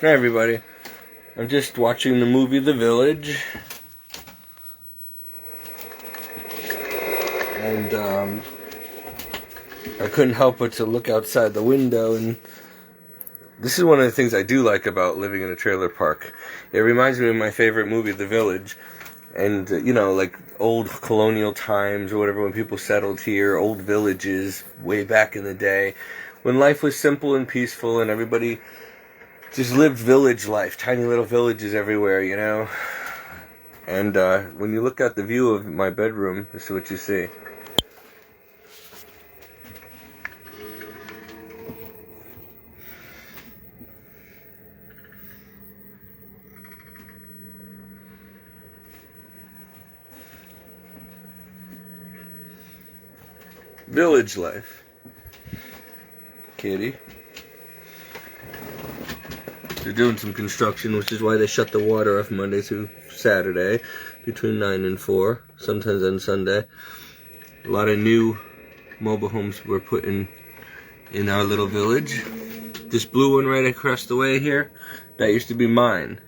Hi everybody. I'm just watching the movie The Village. And I couldn't help but to look outside the window, and this is one of the things I do like about living in a trailer park. It reminds me of my favorite movie, The Village. And, like old colonial times or whatever, when people settled here, old villages way back in the day, when life was simple and peaceful and everybody just lived village life, tiny little villages everywhere, And when you look out the view of my bedroom, this is what you see. Village life. Kitty. They're doing some construction, which is why they shut the water off Monday through Saturday between 9 and 4, sometimes on Sunday. A lot of new mobile homes were put in our little village. This blue one right across the way here, that used to be mine.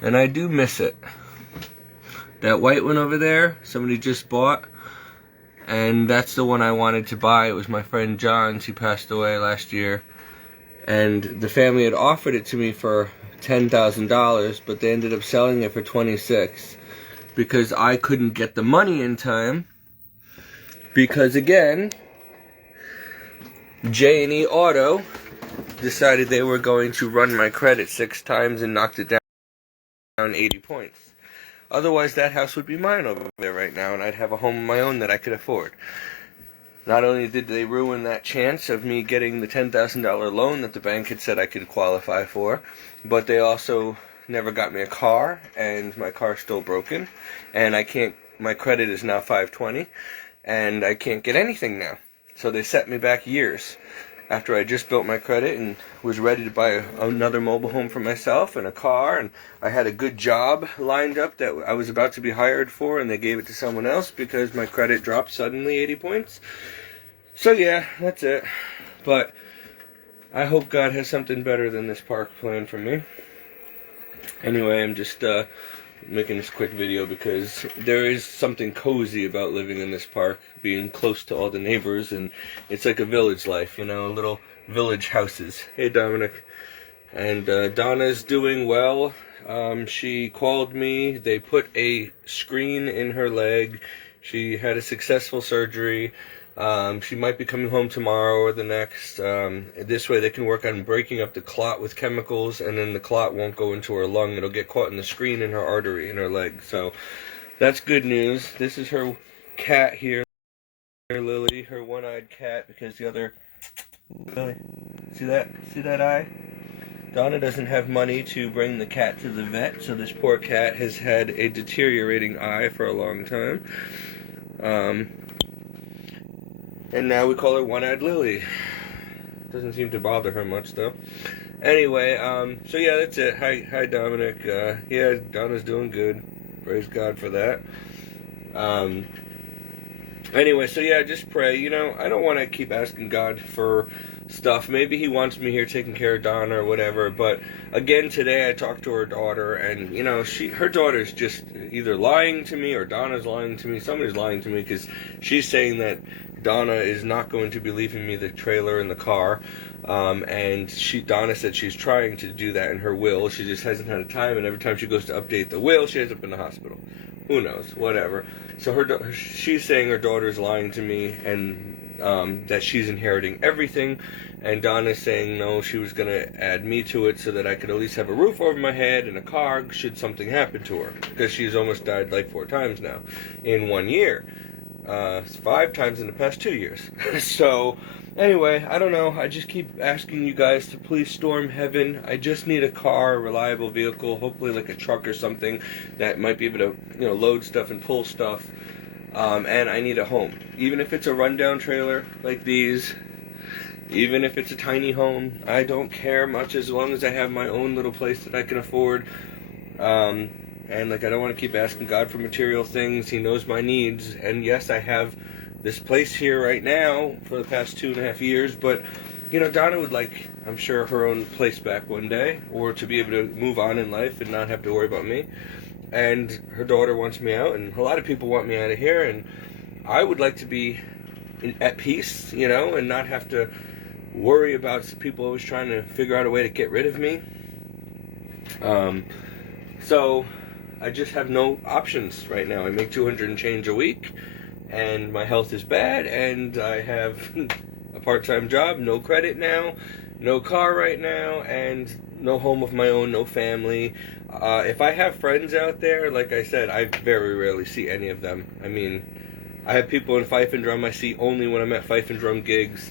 And I do miss it. That white one over there, somebody just bought. And that's the one I wanted to buy. It was my friend John's. He passed away last year. And the family had offered it to me for $10,000, but they ended up selling it for $26,000 because I couldn't get the money in time. Because again, J&E Auto decided they were going to run my credit 6 times and knocked it down 80 points. Otherwise, that house would be mine over there right now, and I'd have a home of my own that I could afford. Not only did they ruin that chance of me getting the $10,000 loan that the bank had said I could qualify for, but they also never got me a car, and my car's still broken, and my credit is now 520, and I can't get anything now. So they set me back years after I just built my credit and was ready to buy another mobile home for myself and a car, and I had a good job lined up that I was about to be hired for, and they gave it to someone else because my credit dropped suddenly 80 points. So yeah, that's it. But I hope God has something better than this park planned for me. Anyway, I'm just making this quick video because there is something cozy about living in this park, being close to all the neighbors, and it's like a village life, little village houses. Hey Dominic. And Donna's doing well. She called me. They put a screen in her leg. She had a successful surgery. She might be coming home tomorrow or the next. This way they can work on breaking up the clot with chemicals, and then the clot won't go into her lung. It'll get caught in the screen in her artery in her leg. So that's good news. This is her cat here, Lily, her one-eyed cat, because the other... Lily, see that eye? Donna doesn't have money to bring the cat to the vet, so this poor cat has had a deteriorating eye for a long time. And now we call her One-Eyed Lily. Doesn't seem to bother her much, though. Anyway, so yeah, that's it. Hi, Dominic. Yeah, Donna's doing good. Praise God for that. Anyway, so yeah, just pray. I don't want to keep asking God for stuff. Maybe He wants me here taking care of Donna or whatever. But again, today I talked to her daughter, and her daughter's just either lying to me or Donna's lying to me. Somebody's lying to me because she's saying that Donna is not going to be leaving me the trailer and the car, and Donna said she's trying to do that in her will. She just hasn't had time, and every time she goes to update the will, she ends up in the hospital. Who knows? Whatever. So she's saying her daughter's lying to me, and that she's inheriting everything, and Donna's saying no, she was going to add me to it so that I could at least have a roof over my head and a car should something happen to her, because she's almost died like 4 times now in 1 year. 5 times in the past 2 years. So, anyway, I don't know. I just keep asking you guys to please storm heaven. I just need a car, a reliable vehicle, hopefully like a truck or something that might be able to, load stuff and pull stuff. And I need a home. Even if it's a rundown trailer like these, even if it's a tiny home, I don't care much as long as I have my own little place that I can afford. And I don't want to keep asking God for material things. He knows my needs. And yes, I have this place here right now for the past 2.5 years, but Donna would like, I'm sure, her own place back one day, or to be able to move on in life and not have to worry about me. And her daughter wants me out, and a lot of people want me out of here, and I would like to be at peace, and not have to worry about people always trying to figure out a way to get rid of me. So I just have no options right now. I make 200 and change a week, and my health is bad, and I have a part-time job, no credit now, no car right now, and no home of my own, no family. If I have friends out there, like I said, I very rarely see any of them. I mean, I have people in Fife and Drum I see only when I'm at Fife and Drum gigs.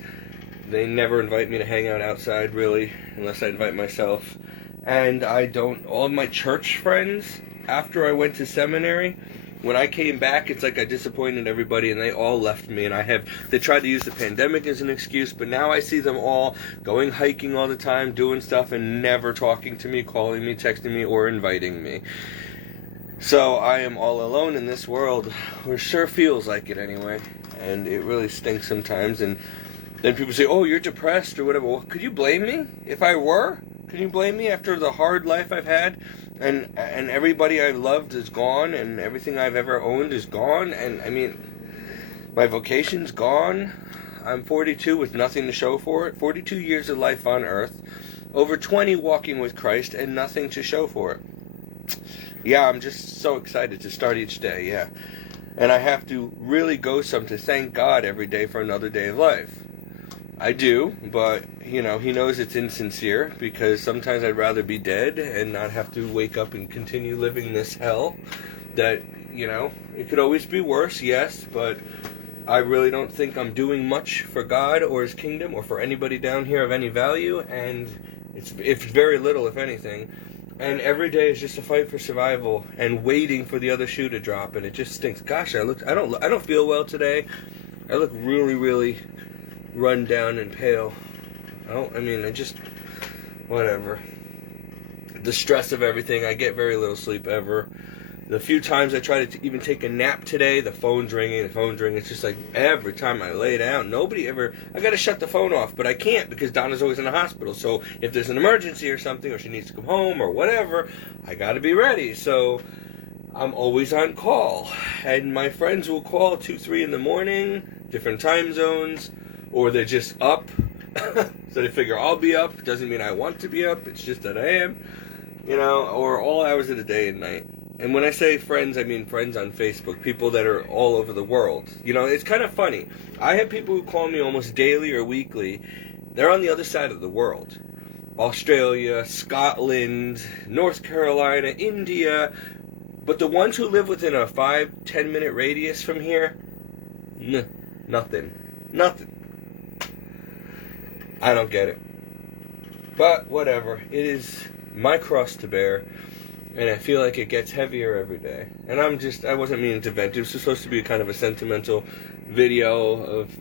They never invite me to hang out outside, really, unless I invite myself. And all of my church friends, after I went to seminary, when I came back, it's like I disappointed everybody, and they all left me. And they tried to use the pandemic as an excuse, but now I see them all going hiking all the time, doing stuff, and never talking to me, calling me, texting me, or inviting me. So I am all alone in this world, or it sure feels like it anyway, and it really stinks sometimes. And then people say, oh, you're depressed or whatever. Well, could you blame me if I were? Can you blame me after the hard life I've had, and everybody I loved is gone, and everything I've ever owned is gone, and I mean, my vocation's gone. I'm 42 with nothing to show for it. 42 years of life on earth, over 20 walking with Christ, and nothing to show for it. Yeah, I'm just so excited to start each day, yeah. And I have to really go to thank God every day for another day of life. I do, but, He knows it's insincere, because sometimes I'd rather be dead and not have to wake up and continue living this hell. That, it could always be worse, yes, but I really don't think I'm doing much for God or His kingdom or for anybody down here of any value, and it's very little, if anything. And every day is just a fight for survival and waiting for the other shoe to drop, and it just stinks. Gosh, I don't feel well today. I look really, really run down and pale. Whatever. The stress of everything, I get very little sleep ever. The few times I try to even take a nap today, the phone's ringing. It's just like every time I lay down, I gotta shut the phone off, but I can't because Donna's always in the hospital. So if there's an emergency or something, or she needs to come home or whatever, I gotta be ready. So I'm always on call. And my friends will call 2, 3 in the morning, different time zones, or they're just up. So they figure I'll be up. Doesn't mean I want to be up. It's just that I am. Or all hours of the day and night. And when I say friends, I mean friends on Facebook. People that are all over the world. It's kind of funny. I have people who call me almost daily or weekly. They're on the other side of the world. Australia, Scotland, North Carolina, India. But the ones who live within a 5-10 minute radius from here, nothing. I don't get it. But whatever. It is my cross to bear, and I feel like it gets heavier every day. And I wasn't meaning to vent. It was supposed to be kind of a sentimental video of,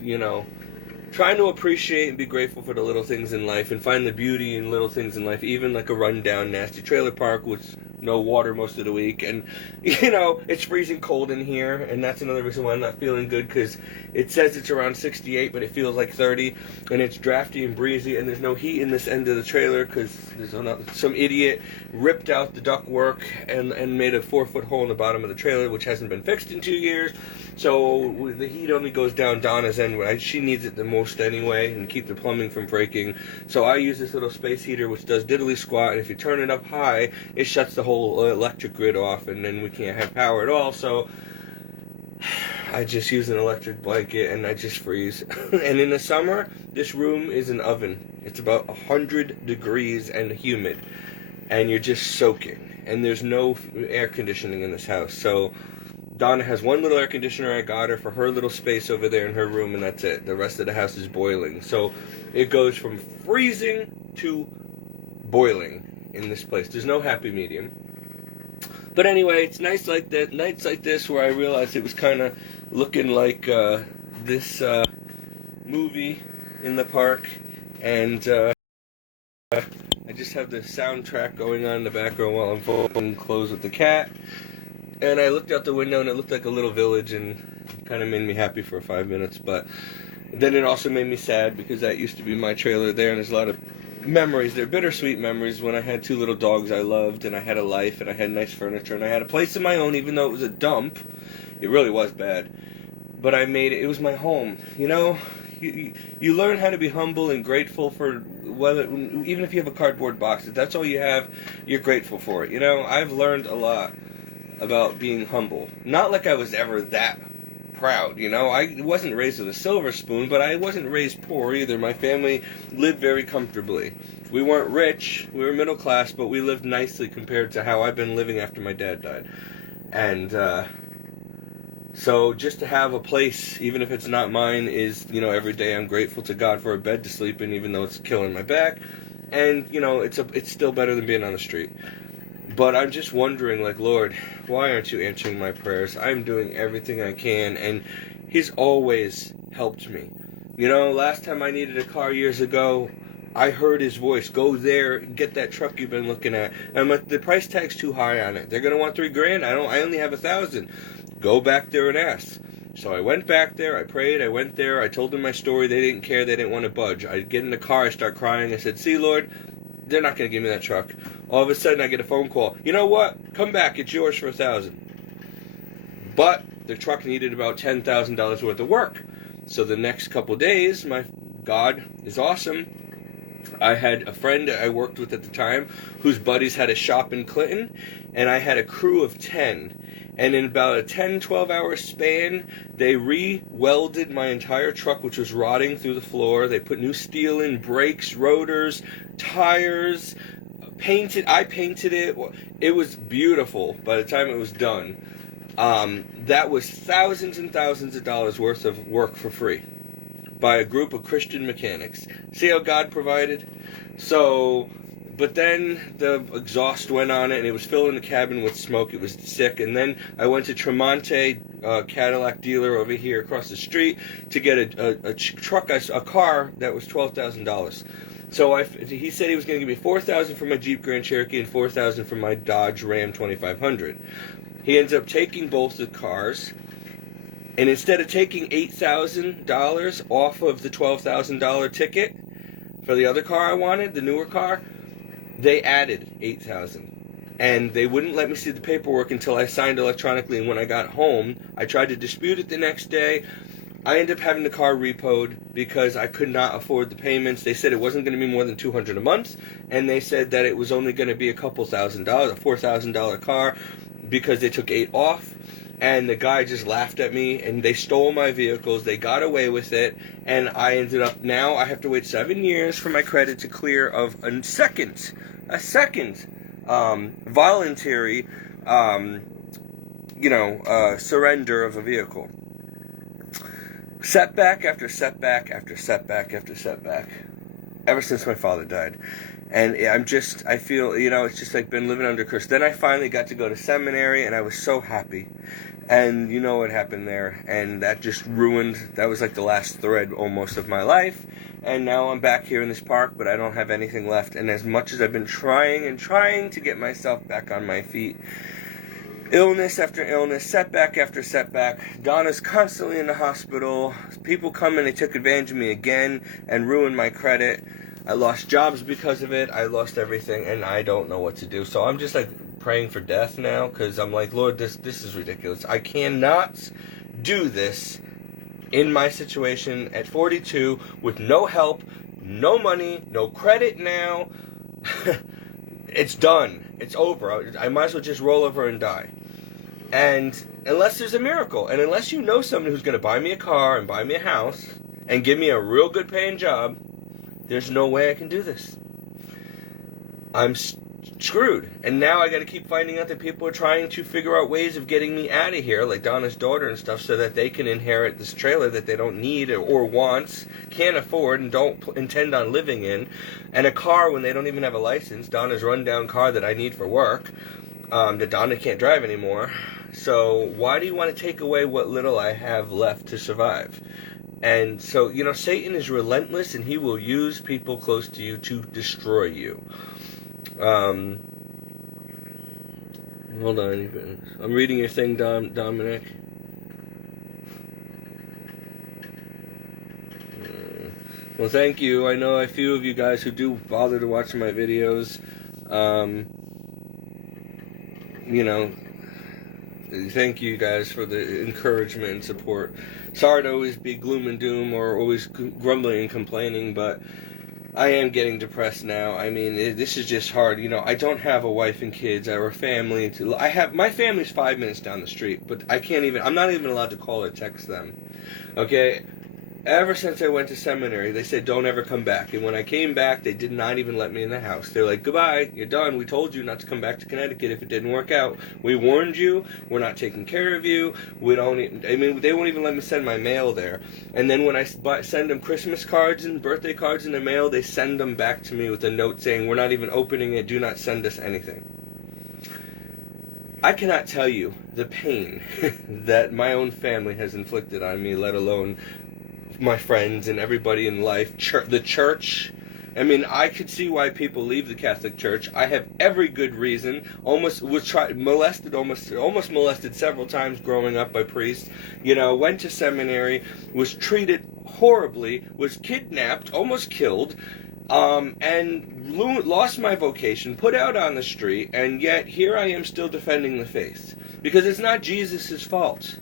trying to appreciate and be grateful for the little things in life and find the beauty in little things in life, even like a rundown, nasty trailer park with no water most of the week. And, it's freezing cold in here, and that's another reason why I'm not feeling good, because it says it's around 68, but it feels like 30, and it's drafty and breezy, and there's no heat in this end of the trailer because there's some idiot ripped out the ductwork and made a 4-foot hole in the bottom of the trailer, which hasn't been fixed in 2 years. So the heat only goes down Donna's end. She needs it the most anyway, and keep the plumbing from breaking. So I use this little space heater, which does diddly squat, and if you turn it up high, it shuts the whole electric grid off, and then we can't have power at all. So I just use an electric blanket, and I just freeze. And in the summer, this room is an oven. It's about 100 degrees and humid, and you're just soaking. And there's no air conditioning in this house. So Donna has one little air conditioner I got her for her little space over there in her room, and that's it. The rest of the house is boiling. So it goes from freezing to boiling in this place. There's no happy medium. But anyway, it's nights like this where I realized it was kind of looking like this movie in the park, and I just have the soundtrack going on in the background while I'm folding clothes with the cat. And I looked out the window, and it looked like a little village, and it kind of made me happy for 5 minutes. But Then it also made me sad because that used to be my trailer there, and there's a lot of memories. They're bittersweet memories when I had 2 little dogs I loved, and I had a life, and I had nice furniture, and I had a place of my own, even though it was a dump. It really was bad. But I made it. It was my home. You know, you learn how to be humble and grateful for whether, even if you have a cardboard box, if that's all you have, you're grateful for it. You know, I've learned a lot about being humble. Not like I was ever that proud, you know. I wasn't raised with a silver spoon, but I wasn't raised poor either. My family lived very comfortably. We weren't rich, we were middle class, but we lived nicely compared to how I've been living after my dad died. And so just to have a place, even if it's not mine, is, you know, every day I'm grateful to God for a bed to sleep in, even though it's killing my back. And, you know, it's still better than being on the street. But I'm just wondering, like, Lord, why aren't you answering my prayers? I'm doing everything I can, and He's always helped me. You know, last time I needed a car years ago, I heard His voice, go there, get that truck you've been looking at. And I'm like, the price tag's too high on it. They're going to want $3,000. I only have $1,000. Go back there and ask. So I went back there, I prayed, I went there, I told them my story, they didn't care, they didn't want to budge. I get in the car, I start crying, I said, see, Lord, they're not going to give me that truck. All of a sudden, I get a phone call. You know what? Come back. It's yours for $1,000. But the truck needed about $10,000 worth of work. So the next couple days, my God is awesome. I had a friend that I worked with at the time whose buddies had a shop in Clinton, and I had a crew of 10. And in about a 10, 12-hour span, they re-welded my entire truck, which was rotting through the floor. They put new steel in, brakes, rotors, tires, I painted it. It was beautiful by the time it was done. That was thousands and thousands of dollars worth of work for free by a group of Christian mechanics. See how God provided? So, but then the exhaust went on it, and it was filling the cabin with smoke. It was sick. And then I went to Tremonte Cadillac dealer over here across the street to get a car that was $12,000. So he said he was going to give me $4,000 for my Jeep Grand Cherokee and $4,000 for my Dodge Ram 2500. He ends up taking both the cars, and instead of taking $8,000 off of the $12,000 ticket for the other car I wanted, the newer car, they added $8,000. And they wouldn't let me see the paperwork until I signed electronically. And when I got home, I tried to dispute it the next day. I ended up having the car repoed because I could not afford the payments. They said it wasn't going to be more than $200 a month, and they said that it was only going to be a couple $1,000, a $4,000 car, because they took 8 off. And the guy just laughed at me, and they stole my vehicles. They got away with it, and I ended up, now I have to wait 7 years for my credit to clear of a second voluntary, surrender of a vehicle. Setback after setback after setback after setback, ever since my father died. And I feel, it's just like been living under a curse. Then I finally got to go to seminary, and I was so happy. And you know what happened there. And that just that was like the last thread almost of my life. And now I'm back here in this park, but I don't have anything left. And as much as I've been trying to get myself back on my feet, illness after illness, setback after setback. Donna's constantly in the hospital. People come and they took advantage of me again and ruined my credit. I lost jobs because of it. I lost everything, and I don't know what to do. So I'm just like praying for death now, because I'm like, Lord, this is ridiculous. I cannot do this in my situation at 42 with no help, no money, no credit now. It's done. It's over. I might as well just roll over and die. And unless there's a miracle, and unless you know someone who's going to buy me a car and buy me a house and give me a real good paying job, there's no way I can do this. I'm screwed. And now I got to keep finding out that people are trying to figure out ways of getting me out of here, like Donna's daughter and stuff, so that they can inherit this trailer that they don't need or wants, can't afford, and don't intend on living in, and a car when they don't even have a license, Donna's rundown car that I need for work, that Donna can't drive anymore. So why do you want to take away what little I have left to survive? And so, Satan is relentless, and he will use people close to you to destroy you. Hold on. I'm reading your thing, Dominic. Well, thank you. I know a few of you guys who do bother to watch my videos. You know, thank you guys for the encouragement and support. Sorry to always be gloom and doom or always grumbling and complaining, but I am getting depressed now. I mean, this is just hard. You know, I don't have a wife and kids or a family. My family's 5 minutes down the street, but I'm not even allowed to call or text them. Okay? Ever since I went to seminary, they said don't ever come back. And when I came back, they did not even let me in the house. They're like, goodbye, you're done. We told you not to come back to Connecticut if it didn't work out. We warned you. We're not taking care of you. They won't even let me send my mail there. And then when I send them Christmas cards and birthday cards in the mail, they send them back to me with a note saying, we're not even opening it. Do not send us anything. I cannot tell you the pain that my own family has inflicted on me, let alone my friends and everybody in life, the church. I mean, I could see why people leave the Catholic Church. I have every good reason. Almost molested several times growing up by priests. You know, went to seminary, was treated horribly, was kidnapped, almost killed, and lost my vocation, put out on the street, and yet here I am still defending the faith. Because it's not Jesus' fault,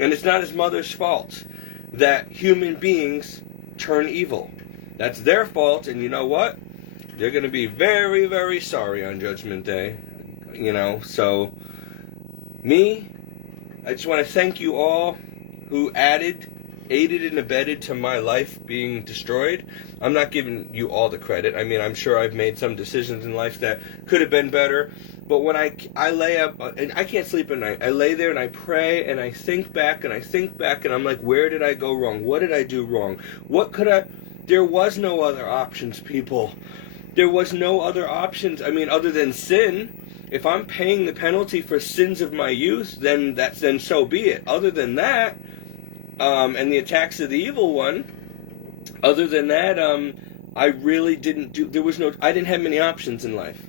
and it's not his mother's fault that human beings turn evil. That's their fault, and you know what? They're going to be very, very sorry on Judgment Day. You know, so I just want to thank you all who aided and abetted to my life being destroyed. I'm not giving you all the credit. I mean, I'm sure I've made some decisions in life that could have been better. But when I lay up, and I can't sleep at night, I lay there and I pray and I think back and I'm like, where did I go wrong? What did I do wrong? There was no other options, people. There was no other options. I mean, other than sin. If I'm paying the penalty for sins of my youth, then so be it. Other than that, and the attacks of the evil one, other than that, I really didn't I didn't have many options in life.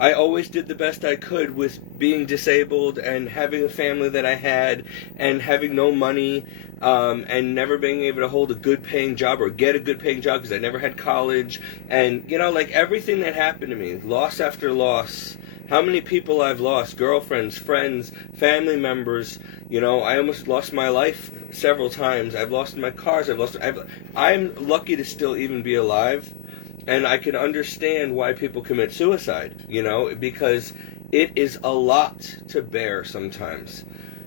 I always did the best I could with being disabled and having a family that I had and having no money, and never being able to hold a good paying job or get a good paying job because I never had college. And, you know, like everything that happened to me, loss after loss, how many people I've lost, girlfriends, friends, family members. You know, I almost lost my life several times. I've lost my cars. I'm lucky to still even be alive. And I can understand why people commit suicide, you know, because it is a lot to bear sometimes.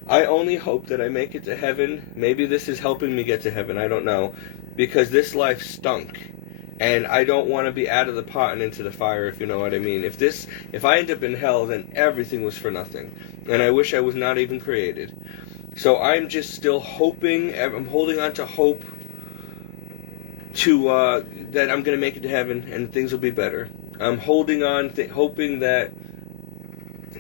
I only hope that I make it to heaven. Maybe this is helping me get to heaven. I don't know. Because this life stunk. And I don't want to be out of the pot and into the fire, if you know what I mean. If I end up in hell, then everything was for nothing. And I wish I was not even created. So I'm just still hoping, I'm holding on to hope that I'm going to make it to heaven and things will be better. I'm holding on, hoping that,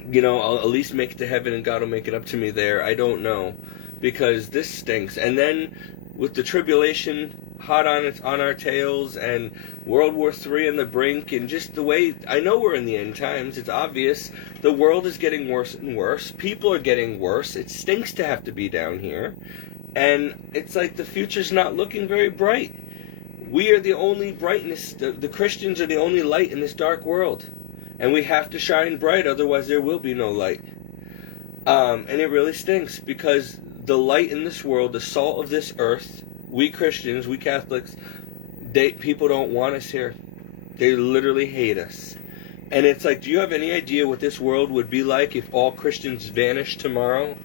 you know, I'll at least make it to heaven and God will make it up to me there. I don't know, because this stinks. And then with the tribulation hot on our tails and World War III on the brink and just the way, I know we're in the end times, it's obvious. The world is getting worse and worse. People are getting worse. It stinks to have to be down here. And it's like the future's not looking very bright. We are the only brightness, the Christians are the only light in this dark world. And we have to shine bright, otherwise there will be no light. And it really stinks, because the light in this world, the salt of this earth, we Christians, we Catholics, people don't want us here. They literally hate us. And it's like, do you have any idea what this world would be like if all Christians vanished tomorrow?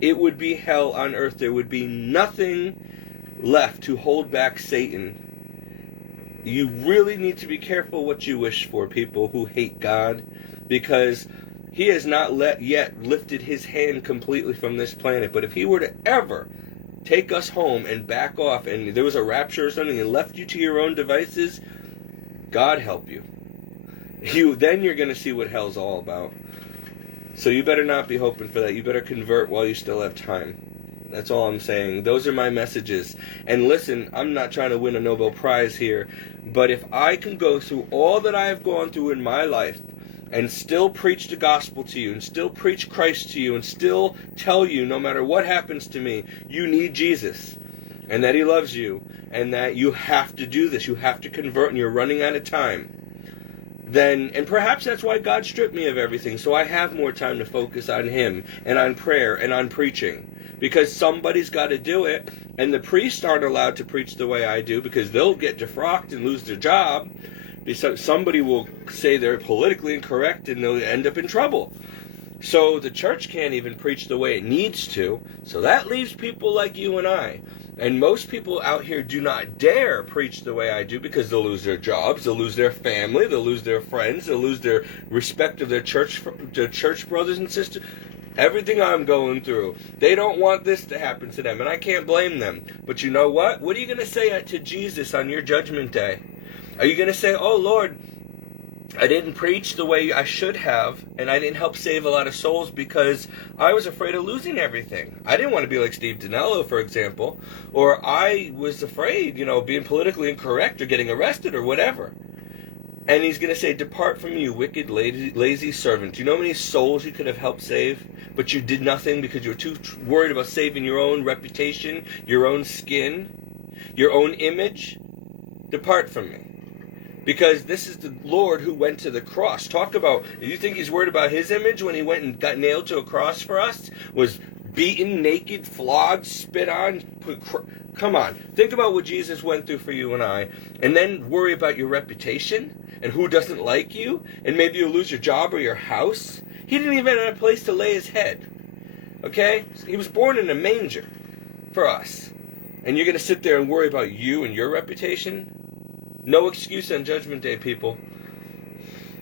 It would be hell on earth. There would be nothing left to hold back Satan. You really need to be careful what you wish for, people who hate God, because he has not yet lifted his hand completely from this planet. But if he were to ever take us home and back off, and there was a rapture or something and left you to your own devices, God help you. Then you're going to see what hell's all about. So you better not be hoping for that. You better convert while you still have time. That's all I'm saying. Those are my messages. And listen, I'm not trying to win a Nobel Prize here, but if I can go through all that I have gone through in my life and still preach the gospel to you and still preach Christ to you and still tell you, no matter what happens to me, you need Jesus and that he loves you and that you have to do this, you have to convert, and you're running out of time, then, and perhaps that's why God stripped me of everything, so I have more time to focus on Him, and on prayer, and on preaching. Because somebody's got to do it, and the priests aren't allowed to preach the way I do, because they'll get defrocked and lose their job. Because somebody will say they're politically incorrect, and they'll end up in trouble. So the church can't even preach the way it needs to, so that leaves people like you and I. And most people out here do not dare preach the way I do, because they'll lose their jobs, they'll lose their family, they'll lose their friends, they'll lose their respect of their church brothers and sisters. Everything I'm going through, they don't want this to happen to them, and I can't blame them. But you know what? What are you going to say to Jesus on your judgment day? Are you going to say, "Oh Lord, I didn't preach the way I should have, and I didn't help save a lot of souls because I was afraid of losing everything. I didn't want to be like Steve Dinello, for example, or I was afraid, being politically incorrect or getting arrested or whatever." And he's going to say, "Depart from me, you wicked, lazy servant." Do you know how many souls you could have helped save, but you did nothing because you were too worried about saving your own reputation, your own skin, your own image? Depart from me. Because this is the Lord who went to the cross. Talk about, you think he's worried about his image when he went and got nailed to a cross for us? Was beaten, naked, flogged, spit on? Come on. Think about what Jesus went through for you and I. And then worry about your reputation and who doesn't like you. And maybe you'll lose your job or your house. He didn't even have a place to lay his head. Okay? He was born in a manger for us. And you're going to sit there and worry about you and your reputation? No excuse on Judgment Day, people.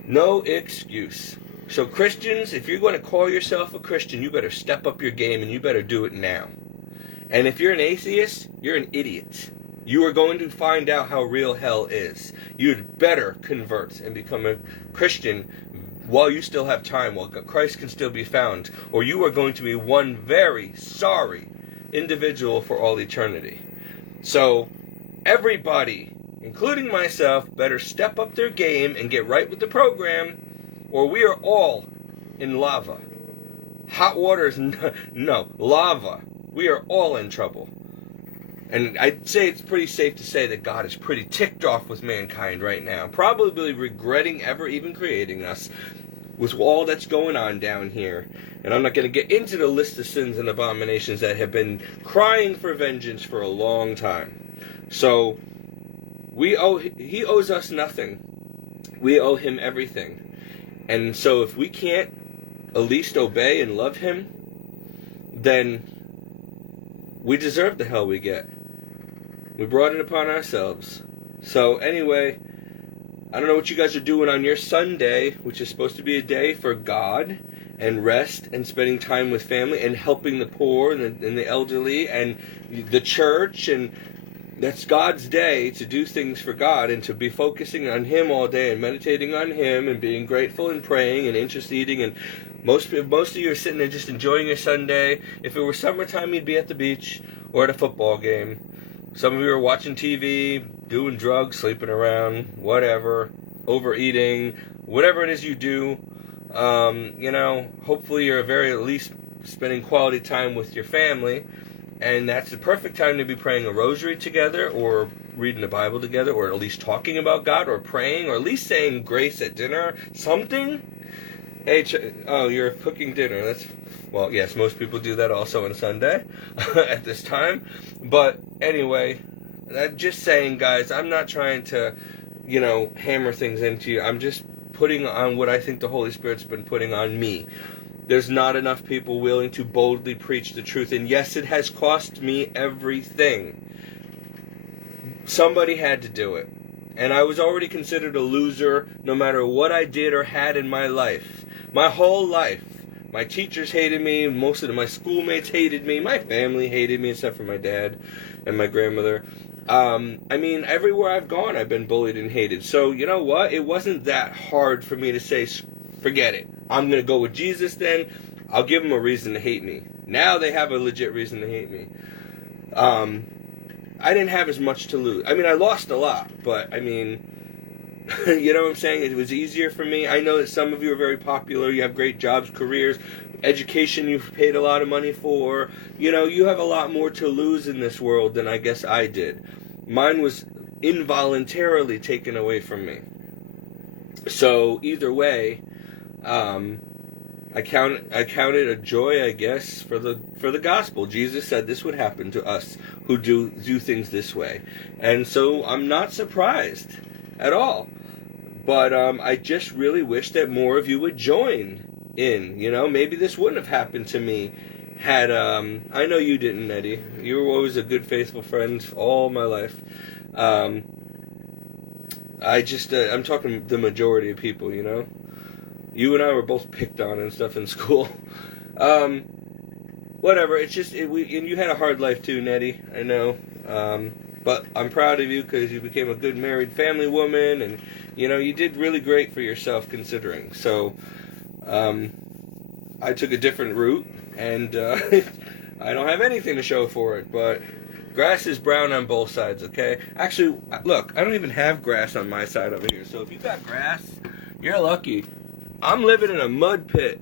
No excuse. So Christians, if you're going to call yourself a Christian, you better step up your game and you better do it now. And if you're an atheist, you're an idiot. You are going to find out how real hell is. You'd better convert and become a Christian while you still have time, while Christ can still be found, or you are going to be one very sorry individual for all eternity. So, everybody, including myself, better step up their game and get right with the program, or we are all in lava. Hot water is no, lava. We are all in trouble. And I'd say it's pretty safe to say that God is pretty ticked off with mankind right now, probably regretting ever even creating us with all that's going on down here. And I'm not going to get into the list of sins and abominations that have been crying for vengeance for a long time. So, he owes us nothing. We owe him everything. And so if we can't at least obey and love him, then we deserve the hell we get. We brought it upon ourselves. So anyway, I don't know what you guys are doing on your Sunday, which is supposed to be a day for God and rest and spending time with family and helping the poor and the elderly and the church, and that's God's day to do things for God and to be focusing on him all day and meditating on him and being grateful and praying and interceding. And most of you are sitting there just enjoying your Sunday. If it were summertime, you'd be at the beach or at a football game. Some of you are watching TV, doing drugs, sleeping around, whatever, overeating, whatever it is you do. Hopefully you're at least spending quality time with your family. And that's the perfect time to be praying a rosary together, or reading the Bible together, or at least talking about God, or praying, or at least saying grace at dinner, something. Hey, you're cooking dinner. Well, yes, most people do that also on Sunday at this time. But anyway, I'm just saying, guys, I'm not trying to, hammer things into you. I'm just putting on what I think the Holy Spirit's been putting on me. There's not enough people willing to boldly preach the truth. And yes, it has cost me everything. Somebody had to do it. And I was already considered a loser no matter what I did or had in my life. My whole life. My teachers hated me. Most of my schoolmates hated me. My family hated me, except for my dad and my grandmother. Everywhere I've gone, I've been bullied and hated. So, you know what? It wasn't that hard for me to say, forget it. I'm going to go with Jesus then. I'll give them a reason to hate me. Now they have a legit reason to hate me. I didn't have as much to lose. I lost a lot, but, you know what I'm saying? It was easier for me. I know that some of you are very popular. You have great jobs, careers, education you've paid a lot of money for. You have a lot more to lose in this world than I guess I did. Mine was involuntarily taken away from me. So either way, I count it a joy, I guess, for the gospel. Jesus said this would happen to us who do things this way, and so I'm not surprised at all. But I just really wish that more of you would join in. Maybe this wouldn't have happened to me had I know you didn't, Eddie. You were always a good, faithful friend all my life. I'm talking the majority of people. You and I were both picked on and stuff in school. Whatever. It's just and you had a hard life too, Nettie. I know. But I'm proud of you because you became a good married family woman, and you did really great for yourself considering. So, I took a different route, and I don't have anything to show for it. But grass is brown on both sides. Okay. Actually, look, I don't even have grass on my side over here. So if you got grass, you're lucky. I'm living in a mud pit.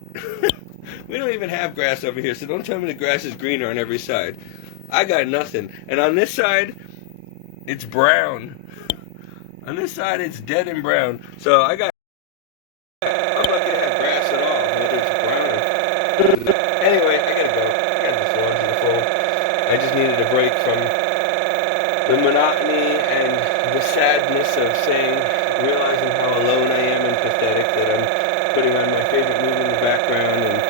We don't even have grass over here, so don't tell me the grass is greener on every side. I got nothing. And on this side, it's brown. On this side, it's dead and brown. So I'm not going to have grass at all if it's brown. Anyway, I got to go. I got this laundry to fold. I just needed a break from the monotony and the sadness of realizing how alone I am and pathetic that I'm putting on my favorite movie in the background and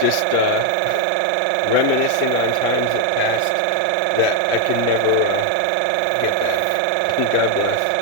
just reminiscing on times that passed that I can never get back. God bless.